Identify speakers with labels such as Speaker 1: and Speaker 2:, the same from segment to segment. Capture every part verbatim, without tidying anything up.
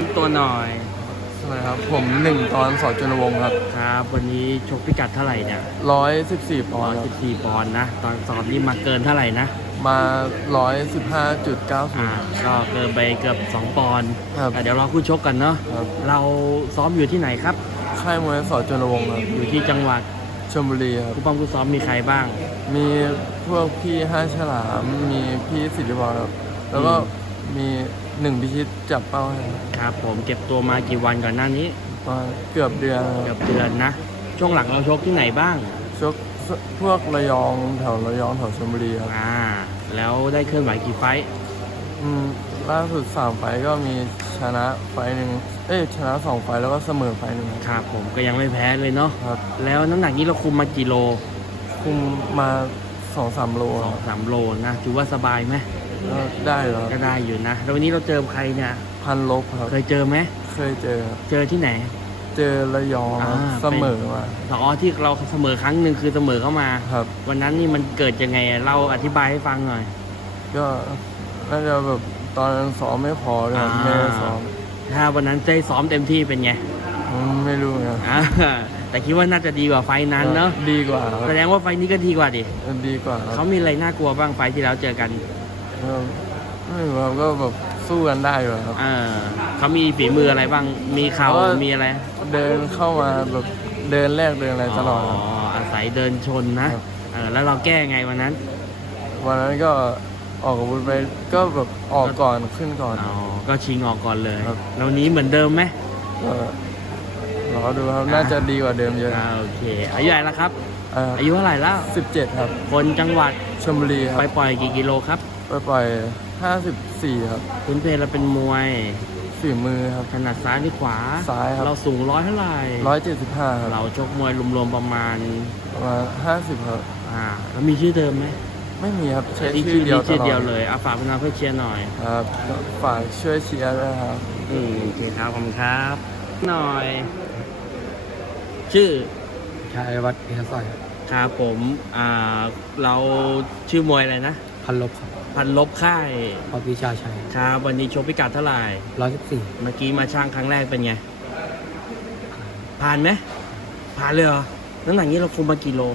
Speaker 1: ำตัวหน่อย
Speaker 2: สวัสดีครับผมหนึ่งตอนสอจุลวงศ์ครับ
Speaker 1: ครับวันนี้ชกพิกัดเท่าไหร่เนี่ย
Speaker 2: ร้อยสิบสี่ปอนด์ค
Speaker 1: สิ
Speaker 2: รับบ
Speaker 1: สี่ปอนด์นะตอนสอบนี่มาเกินเท่าไหร่นะ
Speaker 2: มาร้อยสิบห้าจุดเก้าศู
Speaker 1: อ่าน
Speaker 2: ย์
Speaker 1: ก็เกินไปเกือบสองปอนด์
Speaker 2: ครับ
Speaker 1: อ่ะเดี๋ยวรอคู่ชกกันเนาะ
Speaker 2: ครับ
Speaker 1: เราซ้อมอยู่ที่ไหนครับ
Speaker 2: ค่ายมวยสอจุลวงศ์ครับ
Speaker 1: อยู่ที่จังหวัด
Speaker 2: ชลบุรีครับ
Speaker 1: คู่ป้อมคู่ซ้อมมีใครบ้าง
Speaker 2: มีพวกพี่ห้าฉลามมีพี่สิริวัลครับแล้วก็มีหนึ่งพิชิตจับเป้าให้ครับ
Speaker 1: ครับผมเก็บตัวมากี่วันก่อนหน้านี้
Speaker 2: มาเกือบเดือนค
Speaker 1: เกื
Speaker 2: รั
Speaker 1: อ
Speaker 2: บบ
Speaker 1: เดือนนะช่วงหลังเราชกที่ไหนบ้าง
Speaker 2: ชกพวกระยองแถวระยองแถวชลบุรีครับ
Speaker 1: อ่าแล้วได้เคลื่อนไหวกี่ไฟต์
Speaker 2: อืมล่าสุดสามไฟล์ก็มีชนะไฟล์หนึ่งเอ้ยชนะสองไฟล์แล้วก็เสมอไฟล์หนึ่ง
Speaker 1: ครับผมก็ยังไม่แพ้เลยเนาะ
Speaker 2: ครับ
Speaker 1: แล้วน้ำหนักนี้เราคุมมากี่โล
Speaker 2: คุมมาสองสามโล
Speaker 1: สองสามโลนะถือว่าสบายไหม
Speaker 2: ก็ได้แล้ว
Speaker 1: ก็ได้อยู่นะแล้ววันนี้เราเจอใครเนี่ย
Speaker 2: พันลบครับ
Speaker 1: เคยเจอไหม
Speaker 2: เคยเจอครับ
Speaker 1: เจอที่ไหน
Speaker 2: เจอระยอง
Speaker 1: อ่า
Speaker 2: เสมอมา
Speaker 1: อ๋อที่เราเสมอครั้งหนึ่งคือเสมอเข้ามา
Speaker 2: ครับ
Speaker 1: วันนั้นนี่มันเกิดยังไงอะเราอธิบายให้ฟังหน่อย
Speaker 2: ก็น่าจะแบบตอนนั้นซ้อมไม่พอเลยครับ
Speaker 1: อ่า
Speaker 2: ไม่ได้ซ้อม
Speaker 1: ถ้าวันนั้นได้ซ้อมเต็มที่เป็นไง
Speaker 2: อืมไม่รู้ครับ
Speaker 1: อ่าแต่คิดว่าน่าจะดีกว่าไฟล์นั้นเนาะ
Speaker 2: ดีกว่าครับ
Speaker 1: แสดงว่าไฟล์นี้ก็ดีกว่าดิ
Speaker 2: ดีกว่าครับ
Speaker 1: เขามีอะไรน่ากลัวบ้างไฟล์ที่แล้วเจอกัน
Speaker 2: ก็ไม่รู้ครับก็แบบสู้กันได้อยู่ครับ
Speaker 1: เออเขามีฝีมืออะไรบ้างมีเข่า
Speaker 2: เขาก็
Speaker 1: มีอะไร
Speaker 2: เดินเข้ามาแบบเดินแรกเดินอะไรตลอด
Speaker 1: อ๋
Speaker 2: ค
Speaker 1: อ
Speaker 2: รับ
Speaker 1: อาศัยเดินชนนะครับ เออแล้วเราแก้ไงวันนั้น
Speaker 2: วันนั้นก็ออกอาวุธไปก็แบบออกก่อนขึ้นก่อน
Speaker 1: อ๋อก็ชิงออกก่อนเลย
Speaker 2: ครับ
Speaker 1: แล้ววันนี้เหมือนเดิมไหม
Speaker 2: ก็รอดูครับน่าจะดีกว่าเดิมเยอะ
Speaker 1: อ่าโอเคอายุเท่าไหร่แล้วครับ อายุเท่าไหร่แล้ว
Speaker 2: สิบเจ็ดครับ
Speaker 1: คนจังหวัด
Speaker 2: ชลบุรีครั
Speaker 1: ไป
Speaker 2: บ
Speaker 1: ปล่อยกี่กิโลครับ
Speaker 2: ไปปล่อยห้าสิบสี่ครับ
Speaker 1: คุณเพลเราเป็นมวย
Speaker 2: ฝีมือครับ
Speaker 1: ถนัดซ้ายหรือขวา
Speaker 2: ซ้ายครับ
Speaker 1: เราสูงร้อยเท่าไหร่
Speaker 2: ร้อยเจ็ดสิบห้าครับ
Speaker 1: เราชกมวยรวมๆประมาณ
Speaker 2: ประมาณห้าสิบครับ
Speaker 1: อ่าแล้วมีชื่อเดิมไหม
Speaker 2: ไม่มีครับใช้
Speaker 1: นี่
Speaker 2: ชื่อเดียว
Speaker 1: ชื่อ
Speaker 2: ตลอ
Speaker 1: เดียวเลยเอาฝากพี่น้องเพื่อเชียร์หน่อย
Speaker 2: ครับก็ฝากช่วยเชียร์ด้วยครับ
Speaker 1: อืมโอเคครับขอบคุณครับ หน่อย ชื่อ
Speaker 3: ชายวัดเอกสอย
Speaker 1: ครับผมอ่าเราชื่อมวยอะไรนะ
Speaker 3: พันลบครับ
Speaker 1: พันลบค่าย
Speaker 3: พอวิชาชัย
Speaker 1: ครับวันนี้ชกพิกัดเท่าไหร่
Speaker 3: ร้อยสิบสี่
Speaker 1: เมื่อกี้มาช่างครั้งแรกเป็นไง ผ่านไหมผ่านเลยเหรอน้ำหนักนี้เราคุมมากี่โล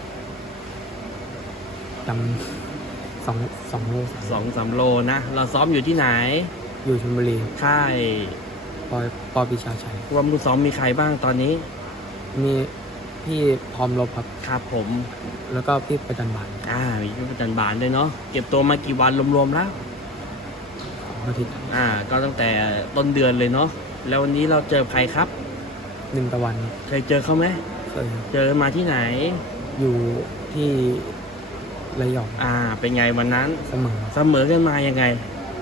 Speaker 3: จำสองสองโลสาม
Speaker 1: สองสามโลนะ เราซ้อมอยู่ที่ไหน
Speaker 3: อยู่ชลบุรี
Speaker 1: ค่าย
Speaker 3: ปอยปอวิชาชัย
Speaker 1: รวมผู้ซ้อมมีใครบ้างตอนนี้
Speaker 3: มีพี่พร้อมลบครับ
Speaker 1: ครับผม
Speaker 3: แล้วก็พี่ประจันบาน
Speaker 1: อ่ามีพี่ประจันบานด้วยเนาะเก็บตัวมากี่วันรวมๆแล้ว
Speaker 3: สองอาทิตย์ครับ
Speaker 1: อ่า ก็ตั้งแต่ต้นเดือนเลยเนาะแล้ววันนี้เราเจอใครครับ
Speaker 3: หนึ่งตะวันครับ
Speaker 1: เคยเจอเขาไหม
Speaker 3: เคยครับ
Speaker 1: เจอมาที่ไหน
Speaker 3: อยู่ที่ระยอง
Speaker 1: อ่า เป็นไงวันนั้น
Speaker 3: เสมอ
Speaker 1: เสมอกันมายังไง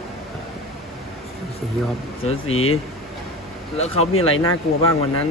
Speaker 3: สีครับ
Speaker 1: สูสี แล้วเขามีอะไรน่ากลัวบ้างวันนั้น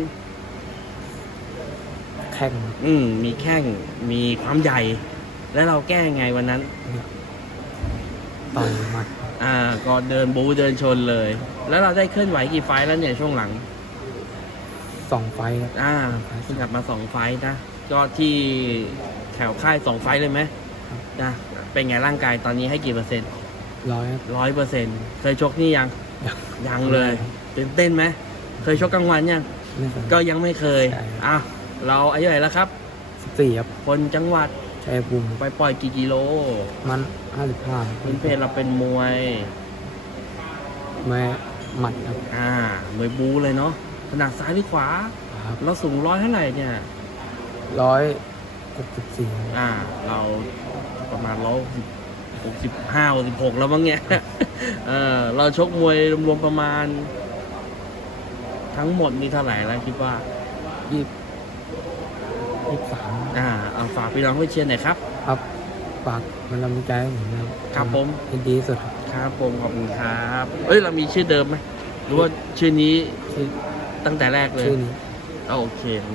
Speaker 3: แข่ง
Speaker 1: อืม มีแข้ง มีความใหญ่ แล้วเราแก้ยังไงวันนั้น
Speaker 3: ต่อยหมัด
Speaker 1: อ่า ก็เดินบูเดินชนเลย แล้วเราได้เคลื่อนไหวกี่ไฟล์แล้วเนี่ยช่วงหลัง
Speaker 3: สองไฟท์ครับ
Speaker 1: อ่าเพิ่งกลับมาสองไฟล์นะ ก็ที่แถวค่ายสองไฟล์เลยไหมนะ เป็นไงร่างกายตอนนี้ให้กี่เปอร์เซ็นต์
Speaker 3: ร้อยครับ
Speaker 1: ร้อยเปอร์เซ็นต์เคยชกนี่ยัง
Speaker 3: ยัง
Speaker 1: ยังเลยตื่นเต้นไหม เคยชกกลางวันยัง
Speaker 3: ไม่เคย
Speaker 1: ก็ยังไม่เคย
Speaker 3: ใช่ครับ
Speaker 1: อ่ะ เราอายุเท่าไหร่แล้วครับ
Speaker 3: สิบสี่ครับ
Speaker 1: คนจังหวัด
Speaker 3: ชัยภูมิ
Speaker 1: ไปปล่อยกี่กิโล
Speaker 3: มันห้าสิบห้า
Speaker 1: พื้นเพเราเป็นมวย
Speaker 3: แม่หมัดครับ
Speaker 1: อ่ามวยบูเลยเนาะถนัดซ้ายหรือขวา
Speaker 3: ครับ
Speaker 1: เราสูงร้อยเท่าไหร่เนี่ย
Speaker 3: ร้อยหกสิบสี่
Speaker 1: อ่า เราประมาณร้อยหกสิบห้าหกสิบหกแล้วมั้งเนี่ย เออเราชกมวยรวมๆประมาณ ทั้งหมดนี่เท่าไหร่แล้วคิดว่า
Speaker 3: ยี่สิบยี่สิบสาม
Speaker 1: อ่าเอาฝากพี่น้องเพื่อเชียร์หน่อยครับ
Speaker 3: ครับฝากมันกำลังใจให้ผมนะครับ
Speaker 1: ครับผม
Speaker 3: ยินดีที่สุดครับ
Speaker 1: ครับผมขอบคุณครับเอ้ยเรามีชื่อเดิมไหมหรือว่าชื่อนี้
Speaker 3: ชื่อ
Speaker 1: ตั้งแต่แรกเลย
Speaker 3: ชื่อนี้
Speaker 1: เอาโอเค